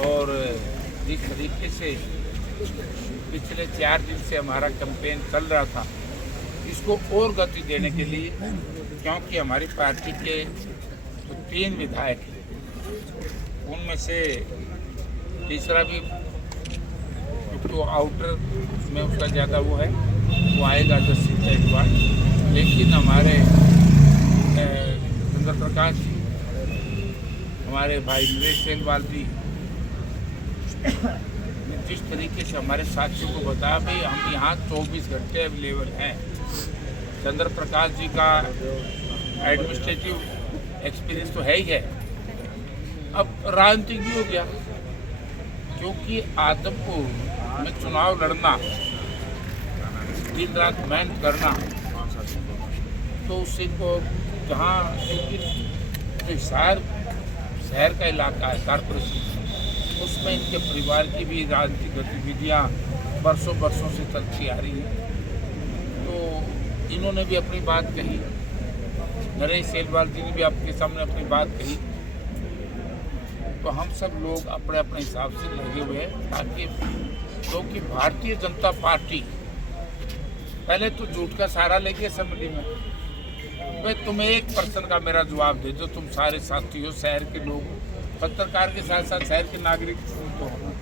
और जिस तरीके से पिछले 4 दिन से हमारा कैंपेन चल रहा था, इसको और गति देने के लिए, क्योंकि हमारी पार्टी के जो 3 विधायक हैं, उनमें से तीसरा भी तो आउटर में उसका ज़्यादा वो है, वो आएगा 10 सीटें एक बार। लेकिन हमारे चंद्र प्रकाश जी, हमारे भाई नरेश सेलवाल जी ने जिस तरीके से हमारे साथियों को बताया भाई हम यहाँ 24 घंटे अवेलेबल हैं। चंद्र प्रकाश जी का एडमिनिस्ट्रेटिव एक्सपीरियंस तो है ही है, अब राजनीतिक भी हो गया, क्योंकि आदमपुर में चुनाव लड़ना, दिन रात मेहनत करना, तो उसी को जहाँ शहर का इलाका है कारपोरेशन, उसमें इनके परिवार की भी राजनीतिक गतिविधियाँ बरसों से चलती आ रही हैं। तो इन्होंने भी अपनी बात कही, नरेश सेलवाल जी ने भी आपके सामने अपनी बात कही। तो हम सब लोग अपने अपने हिसाब से लगे हुए हैं, ताकि क्योंकि भारतीय जनता पार्टी पहले तो झूठ का सहारा लेके असेंबली में, भाई तुम्हें 1% का मेरा जवाब दे दो, तुम सारे साथी हो, शहर के लोग, पत्रकार के साथ साथ शहर के नागरिक तो हो।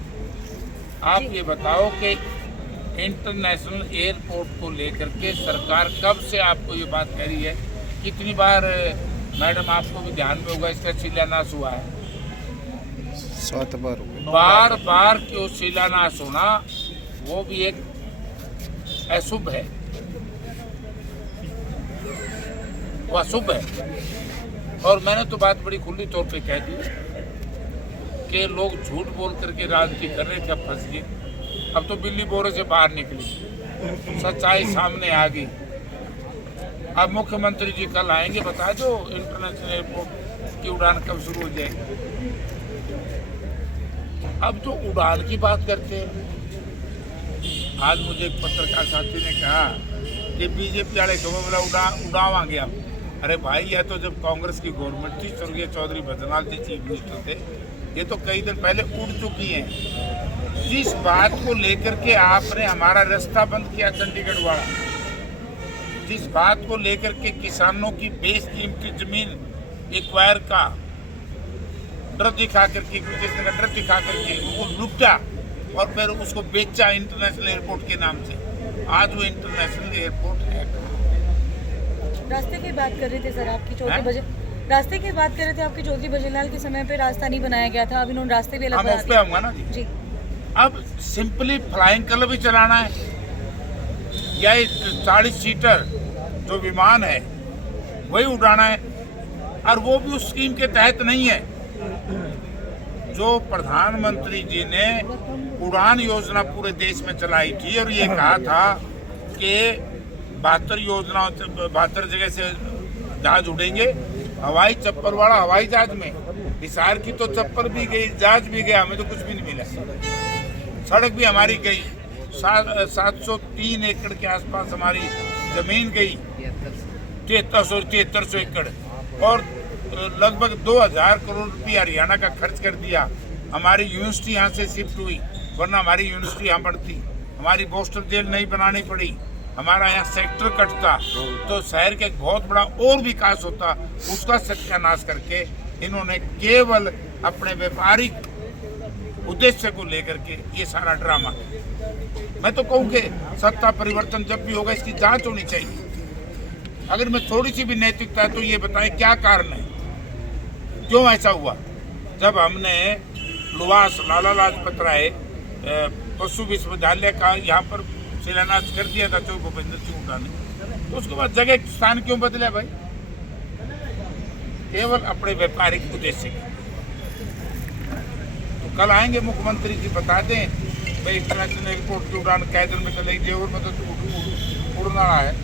आप ये बताओ कि इंटरनेशनल एयरपोर्ट को लेकर के सरकार कब से आपको ये बात कह रही है? कितनी बार मैडम आपको भी ध्यान में होगा इसका शिलान्यास हुआ है? 7 बार। बार बार क्यों शिलान्यास होना, वो भी एक अशुभ है, वो अशुभ है। और मैंने तो बात बड़ी खुली तौर पे कह दी कि लोग झूठ बोल करके राजनीति कर रहे थे, अब फंस गए। अब तो बिल्ली बोरे से बाहर निकली, सच्चाई सामने आ गई। अब मुख्यमंत्री जी कल आएंगे, बता दो इंटरनेशनल एयरपोर्ट की उड़ान कब शुरू हो जाएगी। अब तो उड़ान की बात करते हैं। आज मुझे एक पत्रकार साथी ने कहा कि बीजेपी वाले क्यों बोला उड़ावांगे हम। अरे भाई, यह तो जब कांग्रेस की गवर्नमेंट थी, स्वर्गीय चौधरी भजनलाल जी चीफ मिनिस्टर थे, ये तो कई दिन पहले उड़ चुकी हैं। जिस बात को लेकर के आपने हमारा रास्ता बंद किया चंडीगढ़ वाला, जिस बात को लेकर के किसानों की बेशकीमती जमीन एक्वायर का डर दिखा करके, डर दिखा करके वो लुटा और फिर उसको बेचा इंटरनेशनल एयरपोर्ट के नाम से, आज वो इंटरनेशनल एयरपोर्ट है। रास्ते की बात कर रहे थे सर, आपकी रास्ते की बात कर रहे थे, आपके चौधरी भजनलाल के समय पे रास्ता नहीं बनाया गया था, अब इन्होंने रास्ते भी अलग बना दिए। उस पे आऊंगा ना जी। अब सिंपली फ्लाइंग कलर भी चलाना है, या 40 सीटर जो विमान है वही उड़ाना है, और वो भी उस स्कीम के तहत नहीं है जो प्रधानमंत्री जी ने उड़ान योजना पूरे देश में चलाई थी, और ये कहा था कि 72 जगह से जहाज उड़ेंगे, हवाई चप्पल वाला हवाई जहाज में। हिसार की तो चप्पल भी गई, जहाज भी गया, हमें तो कुछ भी नहीं मिला। सड़क भी हमारी गई, 703 एकड़ के आसपास हमारी जमीन गई, 7300 एकड़, और लगभग 2000 करोड़ रुपया हरियाणा का खर्च कर दिया। हमारी यूनिवर्सिटी यहाँ से शिफ्ट हुई, वरना हमारी यूनिवर्सिटी यहाँ बढ़ती, हमारी बोस्टर जेल नहीं बनानी पड़ी, हमारा यहाँ सेक्टर कटता तो शहर का एक बहुत बड़ा और विकास होता। उसका सत्यानाश करके इन्होंने केवल अपने व्यापारिक उद्देश्य को लेकर के ये सारा ड्रामा। मैं तो कहूँ कि सत्ता परिवर्तन जब भी होगा इसकी जांच होनी चाहिए। अगर मैं थोड़ी सी भी नैतिकता है तो ये बताएं क्या कारण है, क्यों ऐसा हुआ। जब हमने लुवास लाला लाजपत राय पशु विश्वविद्यालय का यहाँ पर शिलान्यास कर दिया था चौक भूपेंद्र सिंह हुड्डा ने, तो उसके बाद जगह स्थान क्यों बदले भाई? केवल अपने व्यापारिक उद्देश्य के। तो कल आएंगे मुख्यमंत्री जी, बता दें भाई इंटरनेशनल एयरपोर्ट की उड़ान कै दिन में चलेगी, और मतलब उड़ना है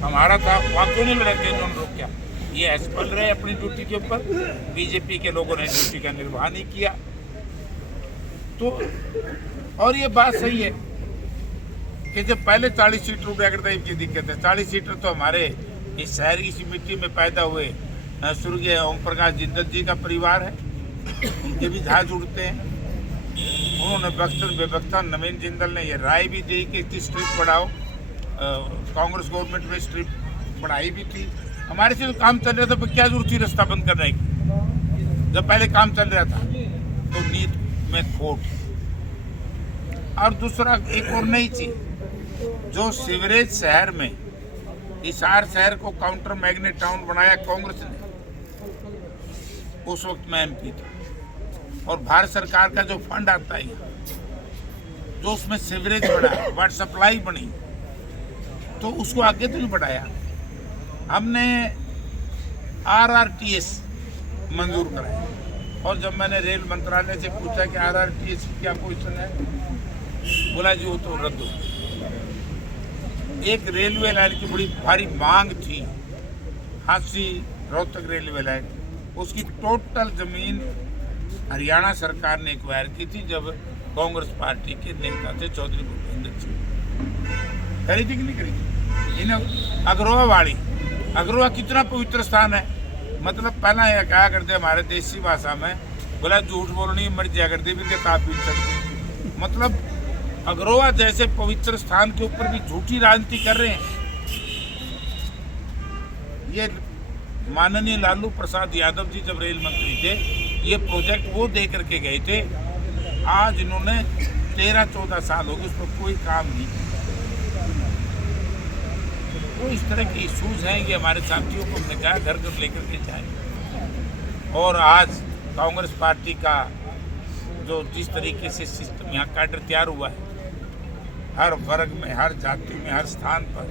हमारा था, वहाँ क्यों नहीं लड़े थे, इन्होंने रोका। ये असफल रहे अपनी ड्यूटी के ऊपर, बीजेपी के लोगों ने ड्यूटी का निर्वाह नहीं किया। तो और ये बात सही है कि जब पहले 40 सीटर उड़ा करता की दिक्कत है, 40 सीटर तो हमारे इस शहर की मिट्टी में पैदा हुए स्वर्गीय ओम प्रकाश जिंदल जी का परिवार है, उनके भी जहाज उड़ते हैं। उन्होंने बख्तर बेबख्ता नवीन जिंदल ने ये राय भी दी कि इसकी स्ट्रिप बढ़ाओ। कांग्रेस गवर्नमेंट में स्ट्रिप बढ़ाई भी थी। हमारे से तो काम चल रहा था, पर क्या जरूरत थी रास्ता बंद करने की जब पहले काम चल रहा था। तो नीत में खोट। और दूसरा एक और नई चीज, जो सीवरेज शहर में हिसार शहर को काउंटर मैग्नेट टाउन बनाया कांग्रेस ने, उस वक्त मैं एमपी था, और भारत सरकार का जो फंड आता है जो उसमें सीवरेज बना, वाटर सप्लाई बनी, तो उसको आगे तो नहीं बढ़ाया। हमने RRTS मंजूर कराया, और जब मैंने रेल मंत्रालय से पूछा कि RRTS की क्या पोजीशन है, बोला जी वो तो रद्द हो। एक रेलवे लाइन की बड़ी भारी मांग थी, हांसी रोहतक रेलवे लाइन, उसकी टोटल जमीन हरियाणा सरकार ने एक्वायर की थी जब कांग्रेस पार्टी के नेता थे चौधरी भूपेंद्र सिंह। खरीदी कि नहीं खरीदी? इन्हें अग्रवा कितना पवित्र स्थान है। मतलब पहला यह कहा करते हमारे देसी भाषा में, बोला झूठ बोलनी मर जाया करती भी के ताप पी सकते। मतलब अग्रवा जैसे पवित्र स्थान के ऊपर भी झूठी राजनीति कर रहे हैं। ये माननीय लालू प्रसाद यादव जी जब रेल मंत्री थे, ये प्रोजेक्ट वो दे करके गए थे। आज इन्होंने 13-14 साल हो गए, उसमें कोई काम नहीं। वो इस तरह के इशूज हैं, ये हमारे साथियों को हमने कहा घर घर लेकर के जाएं। और आज कांग्रेस पार्टी का जो जिस तरीके से सिस्टम यहाँ कैडर तैयार हुआ है, हर वर्ग में, हर जाति में, हर स्थान पर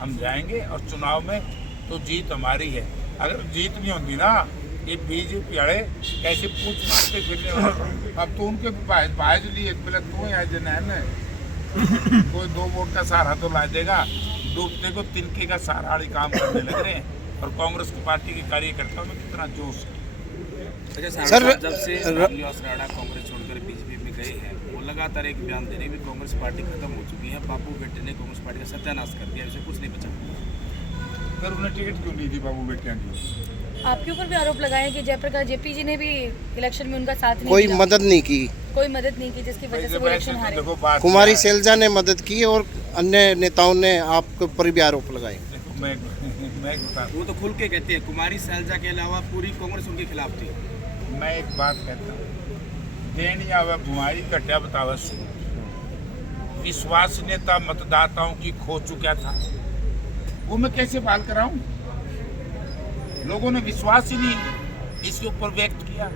हम जाएंगे, और चुनाव में तो जीत हमारी है। अगर जीत नहीं होती ना, ये बीजेपी वाले कैसे पूछ मारते फिरने वाले। अब तो उनके बाज लिए पहले तो यहाँ जन है कोई 2 वोट का सहारा तो ला देगा, डूबते को तिनके का सहारा वाली काम करने लग रहे हैं। और कांग्रेस की पार्टी के कार्यकर्ताओं में कितना जोश है। सर जब से रामनिवास राणा कांग्रेस छोड़कर बीजेपी में गए हैं, वो लगातार एक बयान दे रहे हैं कि कांग्रेस पार्टी खत्म हो चुकी है, बाबू बेटे ने कांग्रेस पार्टी का सत्यानाश कर दिया, इसे कुछ नहीं बचा। फिर उन्हें टिकट क्यों दी थी बाबू बेटियां की? आपके ऊपर भी आरोप लगाए कि जयप्रकाश जेपी जी ने भी इलेक्शन में उनका साथ नहीं कोई दिया, मदद नहीं की। कोई मदद नहीं की, जिसकी वजह से वो इलेक्शन हारे। देखो बात कुमारी शैलजा ने मदद की और अन्य नेताओं ने आपके ऊपर भी आरोप लगाए। देखो मैं बता, वो तो खुल के कहते हैं कुमारी शैलजा के अलावा पूरी कांग्रेस उनके खिलाफ थी। मैं एक बात कहता हूँ, देनी आवे बुमारी घटिया बतावा सु विश्वसनीयता मतदाताओं की खो चुका था, वो मैं कैसे बहाल कराऊं? लोगों ने विश्वास ही नहीं इसके ऊपर व्यक्त किया,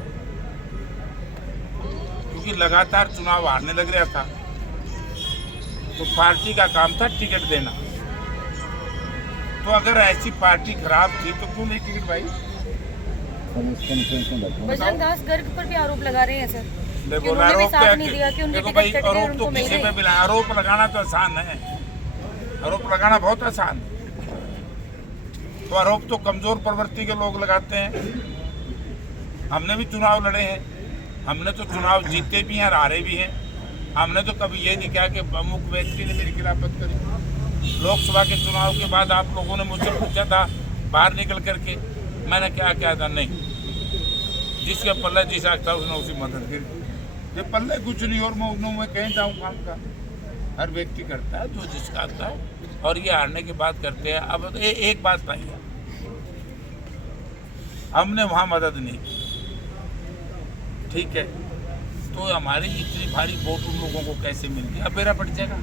क्योंकि लगातार चुनाव हारने लग रहा था। तो पार्टी का काम था टिकट देना। तो अगर ऐसी पार्टी खराब थी तो क्यों नहीं टिकट भाई? बजरंग दास गर्ग पर भी आरोप लगा रहे हैं सर। देखो उन्होंने भी आरोप साथ नहीं दिया कि उनके देखो टिकट भाई, कट गए, आरोप तो उनको मिल किसी गए। पे भी आरोप लगाना तो आसान है, आरोप लगाना बहुत आसान है। तो आरोप तो कमजोर प्रवृत्ति के लोग लगाते हैं। हमने भी चुनाव लड़े हैं, हमने तो चुनाव जीते भी हैं और हारे भी हैं। हमने तो कभी ये नहीं कहा कि अमुक व्यक्ति ने मेरी खिलाफत करी। लोकसभा के चुनाव के बाद आप लोगों ने मुझसे पूछा था बाहर निकल करके, मैंने क्या किया था? नहीं, जिसके पल्ले जिस आता उसने उसी मदद करी। ये पल्ले कुछ नहीं और मैं कहीं जाऊँ काम का, हर व्यक्ति करता है जो जिसका आता है, और ये हारने की बात करते हैं। अब एक बात नहीं है, हमने वहाँ मदद नहीं की, ठीक है, तो हमारी इतनी भारी वोट उन लोगों को कैसे मिल गई? अब मेरा पट जाएगा।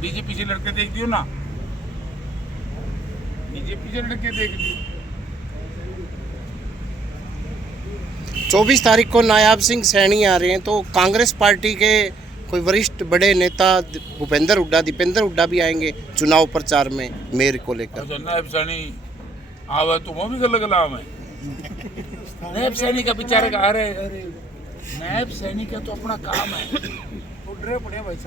बीजेपी से लड़के देख दियो ना, बीजेपी से लड़के देख दियो। 24 तारीख को नायाब सिंह सैनी आ रहे हैं, तो कांग्रेस पार्टी के कोई वरिष्ठ बड़े नेता भूपेंद्र हुड्डा, दीपेंद्र हुड्डा भी आएंगे चुनाव प्रचार में मेयर को लेकर। नायब सैनी आवे तो वो भी गल गला में नायब सैनी का बेचारे का, अरे नायब सैनी का तो अपना काम है,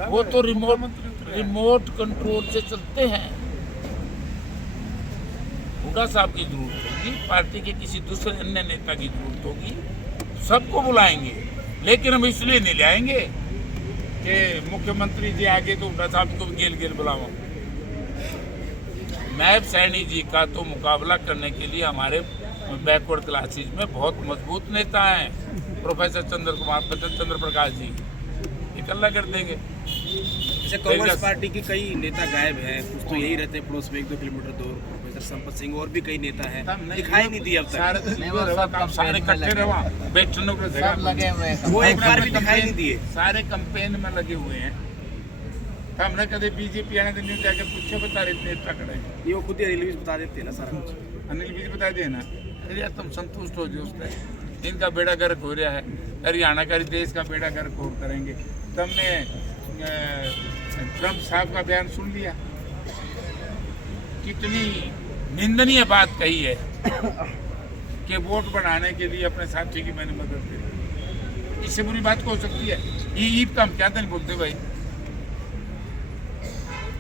वो तो रिमोट कंट्रोल से चलते हैं। हुड्डा साहब की जरूरत होगी, पार्टी के किसी दूसरे अन्य नेता की जरूरत होगी, सबको बुलाएंगे। लेकिन हम इसलिए नहीं ले आएंगे कि मुख्यमंत्री जी आगे तो हुड्डा साहब को गेल बुलावा। नायब सैनी जी का तो मुकाबला करने के लिए हमारे बैकवर्ड क्लासेज में बहुत मजबूत नेता हैं, प्रोफेसर चंद्र प्रकाश जी, निकलना कर देंगे। जैसे कांग्रेस पार्टी के कई नेता गायब हैं, कुछ तो यही रहते हैं पड़ोस में 1-2 किलोमीटर दूर। प्रोफेसर संपत सिंह और भी कई नेता हैं, दिखाई नहीं दिए अब तक। सारे इकट्ठे रहा बैठने को जगह लगे हुए हैं, वो एक बार भी दिखाई नहीं दिए। सारे कैंपेन में लगे हुए हैं। हमने कभी बीजेपी आने तो नहीं जाके पूछे बता रहे इतने तगड़े। ये वो खुद ही रिलीज बता देते हैं ना सारा कुछ। अनिल भी बता देना, अरे यार तुम संतुष्ट हो जो उससे, इनका बेड़ा गर्क हो रहा है, हरियाणा का देश का बेड़ा गर्क और करेंगे। तुमने ट्रम्प साहब का बयान सुन लिया, कितनी निंदनीय बात कही है कि वोट बनाने के लिए अपने साथी की मैंने मदद करी। इससे बुरी बात हो सकती है? ईद का हम क्या नहीं बोलते भाई,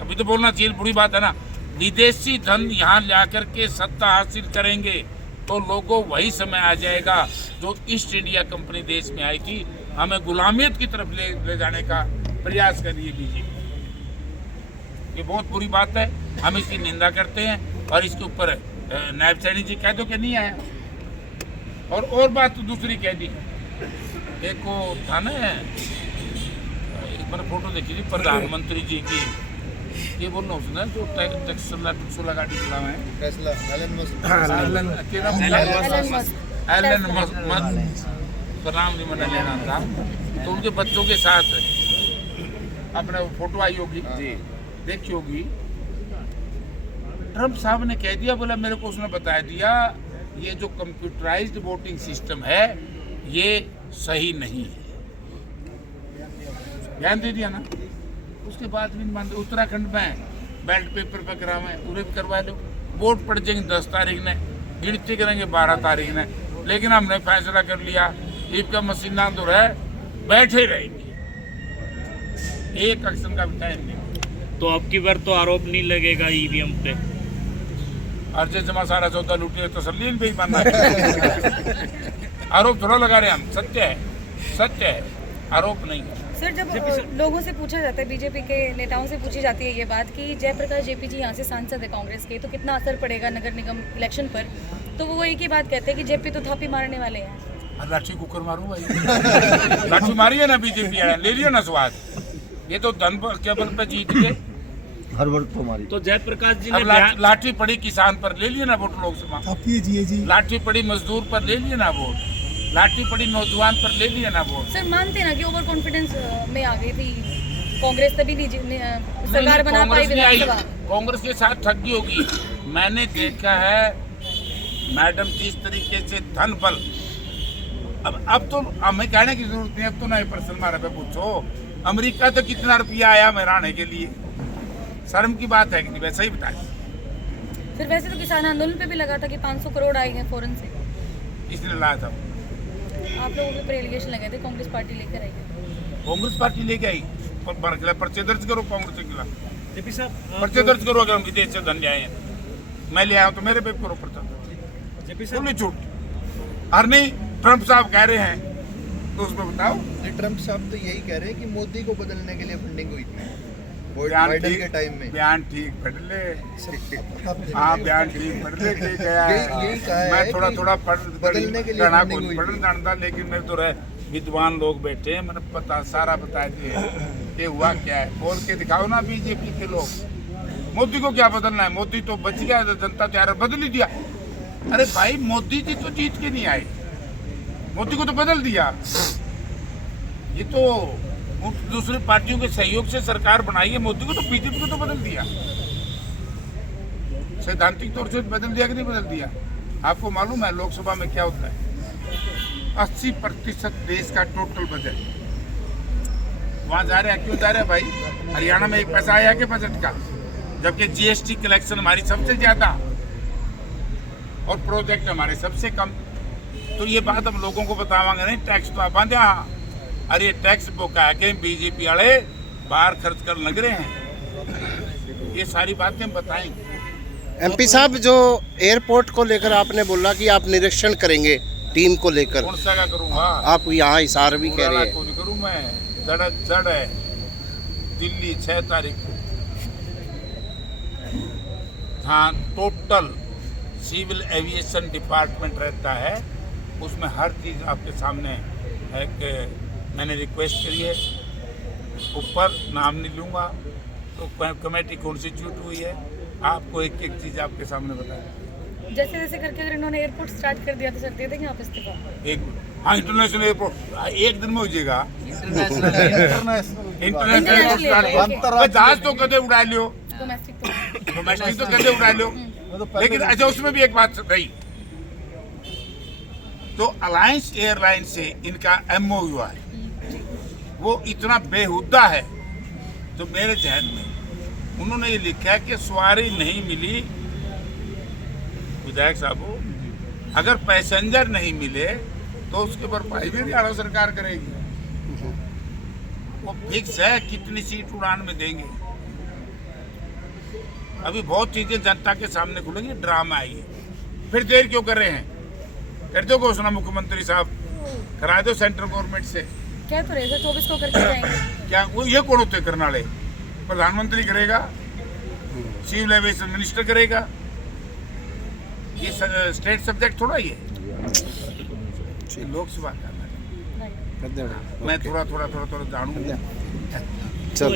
अभी तो बोलना चाहिए, बुरी बात है ना। विदेशी धन यहाँ ला करके सत्ता हासिल करेंगे तो लोगों वही समय आ जाएगा जो ईस्ट इंडिया कंपनी देश में आएगी, हमें गुलामियत की तरफ ले जाने का प्रयास कर रही है बीजेपी। ये बहुत बुरी बात है, हम इसकी निंदा करते हैं और इसके ऊपर नायब सैनी जी कह दो कि नहीं आया। और बात तो दूसरी कह दी, एक को था ना, एक मैंने फोटो देखी थी प्रधानमंत्री जी की, ये बोल रहा उसने जो टेस्ला गाड़ी चला है, एलन मस्क नाम नहीं मैंने लेना था, तो उनके बच्चों के साथ अपने फोटो आई होगी, देखी होगी। ट्रम्प साहब ने कह दिया, बोला मेरे को उसने बता दिया ये जो कंप्यूटराइज्ड वोटिंग सिस्टम है ये सही नहीं है, ध्यान दे दिया ना। उसके बाद भी नहीं मानते। उत्तराखंड में बैलेट पेपर पर करावे, पूरे भी करवा लो, वोट पड़ जाएंगे 10 तारीख ने, गिनती करेंगे 12 तारीख ने, लेकिन हमने फैसला कर लिया ईद का मशीना तो है, बैठे रहेंगे, एक एक्शन का भी टाइम नहीं। तो अब की बार तो आरोप नहीं लगेगा ईवीएम पे? अर्जे जमा सारा सौदा लूटे तो सरलीन पे ही मानना है। आरोप थोड़ा लगा रहे हम, सत्य है, सत्य है, आरोप नहीं। सर जब लोगों से पूछा जाता है, बीजेपी के नेताओं से पूछी जाती है ये बात कि जयप्रकाश जेपी जी यहाँ से सांसद है कांग्रेस के, तो कितना असर पड़ेगा नगर निगम इलेक्शन पर, तो वो एक ही बात कहते हैं कि जेपी तो थापी मारने वाले हैं। लाठी कुकर मारूं भाई। लाठी मारी है ना बीजेपी, ले लिया ना स्वाद, ये तो धन के बल पे जीत गए, हर वर्ग को मारी। तो जयप्रकाश जी अब ने लाठी पड़ी किसान पर, ले लिए ना वोट लोकसभा, लाठी पड़ी मजदूर पर, ले लिए ना वोट, लाठी पड़ी नौजवान पर, ले लिए ना वोट। सर मानते ना कि ओवर कॉन्फिडेंस में आ गई थी कांग्रेस, तभी सरकार बना पाई विधानसभा। कांग्रेस के साथ ठगी होगी। मैंने देखा है मैडम जिस तरीके से धन बल, अब तो हमें कहने की जरूरत नहीं, अब तो नए पर्सन मारे पे पूछो, अमेरिका तो कितना रुपया आया मेराने के लिए, शर्म की बात है कि नहीं? वैसा ही बताए। फिर वैसे तो किसान आंदोलन पे भी लगा था कि 500 करोड़ आए हैं फौरन से, इसने लाया था, आप लोगों के ऊपर एलिगेशन लगे थे कांग्रेस पार्टी लेकर आई है। कांग्रेस पार्टी लेके आई, पर्चे दर्ज करो कांग्रेस के खिलाफ, जेपी साहब पर्चे दर्ज करो अगर हम विदेश से धन ले आए हैं, मैं ले आया हूं तो मेरे पे करो पर्चा, जेपी बोली झूठ। और नहीं ट्रम्प साहब कह रहे हैं तो उसमें बताओ। ट्रम्प साहब तो यही कह रहे हैं कि मोदी को बदलने के लिए फंडिंग हुई थी बयान बाइडेन ठीक के टाइम में। बयान ठीक पढ़ ले, हाँ बयान ठीक पढ़ ले, ठीक है। यही कहा है मैं थोड़ा कि थोड़ा बदलने के लिए फंडिंग हुई थी। जानता, लेकिन मेरे तो रहे विद्वान लोग बैठे हैं, मैंने पता सारा बता दिए कि हुआ क्या है, बोल के दिखाओ ना बीजेपी के लोग। मोदी को क्या बदलना है? मोदी तो बच गया, जनता त्यार बदल ही दिया। अरे भाई मोदी जी तो जीत के नहीं आए, मोदी को तो बदल दिया। ये तो दूसरी पार्टियों के सहयोग से सरकार बनाई है, मोदी को तो बीजेपी को तो बदल दिया, सैद्धांतिक तौर से बदल दिया कि नहीं बदल दिया? आपको मालूम है लोकसभा में क्या होता है? 80% देश का टोटल बजट वहाँ जा रहा है। क्यों जा रहा है भाई? हरियाणा में एक पैसा आया कि बजट का, जबकि जीएसटी कलेक्शन हमारी सबसे ज्यादा और प्रोजेक्ट हमारे सबसे कम। तो ये बात हम लोगों को बतावांगे नहीं, टैक्स तो आप बांधे। हाँ अरे टैक्स बोका है कि बीजेपी वाले बाहर खर्च कर लग रहे हैं, ये सारी बातें हम बताएंगे। एमपी साहब, जो एयरपोर्ट को लेकर आपने बोला कि आप निरीक्षण करेंगे टीम को लेकर, कौन सा क्या करूँगा? आप यहाँ हिसार भी कह रहे हैं। कौन करूँ मैं? जड़ है दिल्ली 6 तारीख को। हाँ टोटल सिविल एविएशन डिपार्टमेंट रहता है, उसमें हर चीज़ आपके सामने एक मैंने रिक्वेस्ट करी है ऊपर नाम नहीं लूँगा, तो कमेटी कॉन्स्टिट्यूट हुई है, आपको एक एक चीज़ आपके सामने बताएं। जैसे जैसे करके अगर इन्होंने एयरपोर्ट स्टार्ट कर दिया तो सर दे देंगे आप इस्तीफा? एक हाँ, इंटरनेशनल एयरपोर्ट एक दिन में हो जाएगा। International International airport airport, start, जहाज तो कदे उड़ा लियो, डोमेस्टिक तो डोमेस्टिक तो कदे उड़ा लियो, लेकिन अच्छा उसमें भी एक बात रही, तो अलायंस एयरलाइन से इनका MOU है, वो इतना बेहुदा है, तो मेरे जहन में उन्होंने ये लिखा है कि सवारी नहीं मिली, विधायक साहब, अगर पैसेंजर नहीं मिले तो उसके भरपाई भी हरियाणा सरकार करेगी। वो फिक्स है कितनी सीट उड़ान में देंगे। अभी बहुत चीजें जनता के सामने खुलेंगी, ड्रामा है ये। फिर देर क्यों कर रहे हैं? कर दो घोषणा मुख्यमंत्री साहब, करा दो सेंट्रल गवर्नमेंट से। क्या तो रहेगा 24 को करके जाएंगे। क्या वो ये कौन होते करने वाले? प्रधानमंत्री करेगा, सिविल एविएशन मिनिस्टर करेगा, ये स्टेट सब्जेक्ट थोड़ा ही है, ये लोकसभा का है। मैं थोड़ा जानूंगा। चलो।